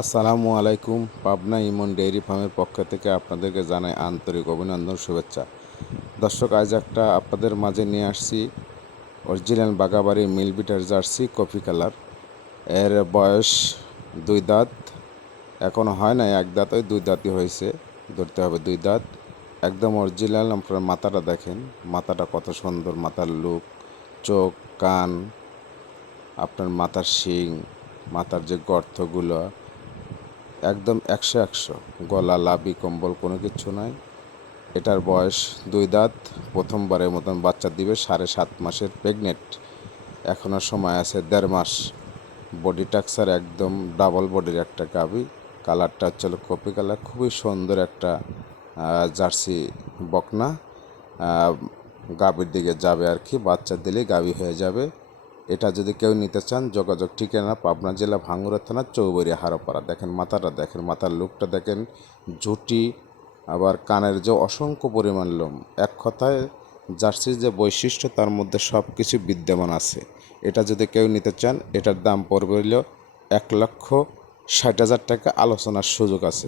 আসসালামু আলাইকুম। পাবনা ইমন ডেইরি ফার্মের পক্ষ থেকে আপনাদেরকে জানাই আন্তরিক অভিনন্দন, শুভেচ্ছা। দর্শক, আজ একটা আপনাদের মাঝে নিয়ে আসছি original Bagabari মিলবিটার jersey coffee colour. এর বয়স 2 দাঁত, এখনও হয় না, 1 দাঁত, ওই 2 দাঁতই হয়েছে, ধরতে হবে 2 দাঁত। একদম অরিজিনাল। আপনার মাথাটা দেখেন, মাথাটা কত সুন্দর, মাথার লুক, চোখ, কান, আপনার মাথার শিং, মাথার যে গর্তগুলো একদম 100-100। গলা, লাবি, কম্বল কোনো কিচ্ছু নাই। এটার বয়স 2 দাঁত, প্রথমবারের মতন বাচ্চা দিবে। 7.5 মাসের প্রেগনেন্ট, এখনও সময় আছে 1.5 মাস। বডি টাক্সার একদম ডাবল বডির একটা গাভি। কালারটা হচ্ছে কপি কালার, খুবই সুন্দর একটা জার্সি বকনা। গাভীর দিকে যাবে আর কি, বাচ্চা দিলেই গাভী হয়ে যাবে। এটা যদি কেউ নিতে চান, যোগাযোগ ঠিকানা পাবনা জেলা ভাঙ্গুড়া থানা চৌবাড়িয়া হারোপাড়া। দেখেন মাথাটা, দেখেন মাথার লুকটা, দেখেন ঝুঁটি, আবার কানের যে অসংখ্য পরিমাণ লোম। এক কথায় জার্সির যে বৈশিষ্ট্য তার মধ্যে সব কিছু বিদ্যমান আছে। এটা যদি কেউ নিতে চান, এটার দাম পড়বে হইল 1,60,000 টাকা। আলোচনার সুযোগ আছে।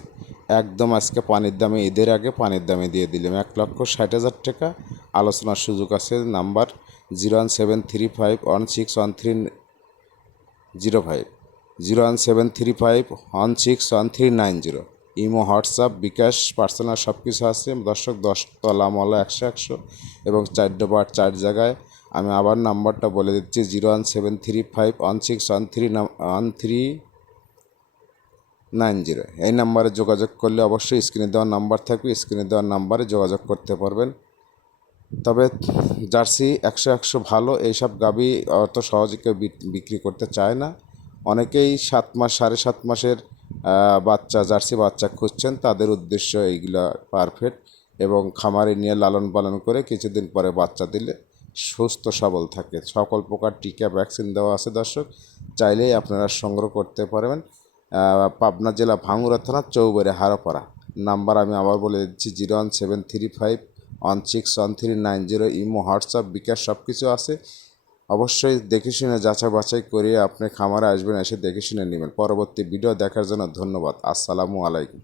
একদম আজকে পানির দামে, ঈদের আগে পানির দামে দিয়ে দিলাম 1,60,000 টাকা। আলোচনার সুযোগ আছে। নাম্বার 01735161305, 01735161390। ইমো, হোয়াটসঅ্যাপ, বিকাশ, পার্সোনাল সব কিছু আছে। দর্শক, 10 তলা মলা 100-100 এবং 4 ডোবার 4 জায়গায়। আমি আবার নাম্বারটা বলে দিচ্ছি, 01735161390। এই নাম্বারে যোগাযোগ করলে অবশ্যই স্ক্রিনে দেওয়ার নাম্বার থাকবে, স্ক্রিনে দেওয়ার নাম্বারে যোগাযোগ করতে পারবেন। তবে জার্সি 100-100 ভালো। এইসব গাভী অত সহজে কেউ বিক্রি করতে চায় না। অনেকেই 7 মাস, 7.5 মাসের বাচ্চা, জার্সি বাচ্চা খুঁজছেন, তাদের উদ্দেশ্য এইগুলা পারফেক্ট। এবং খামারে নিয়ে লালন পালন করে কিছুদিন পরে বাচ্চা দিলে সুস্থ সবল থাকে। সকল প্রকার টিকা, ভ্যাকসিন দেওয়া আছে। দর্শক, চাইলেই আপনারা সংগ্রহ করতে পারবেন। পাবনা জেলা ভাঙ্গুড়া থানা চৌবাড়িয়া হারোপাড়া। নাম্বার আমি আবার বলে দিচ্ছি, 01735161390। ইমো, হোয়াটসঅ্যাপ, বিকাশ সব কিছু আছে। অবশ্যই দেখে শুনে যাচাই বাছাই করে আপনি খামারে আসবেন, এসে দেখে শুনে নেবেন। পরবর্তী ভিডিও দেখার জন্য ধন্যবাদ। আসসালামু আলাইকুম।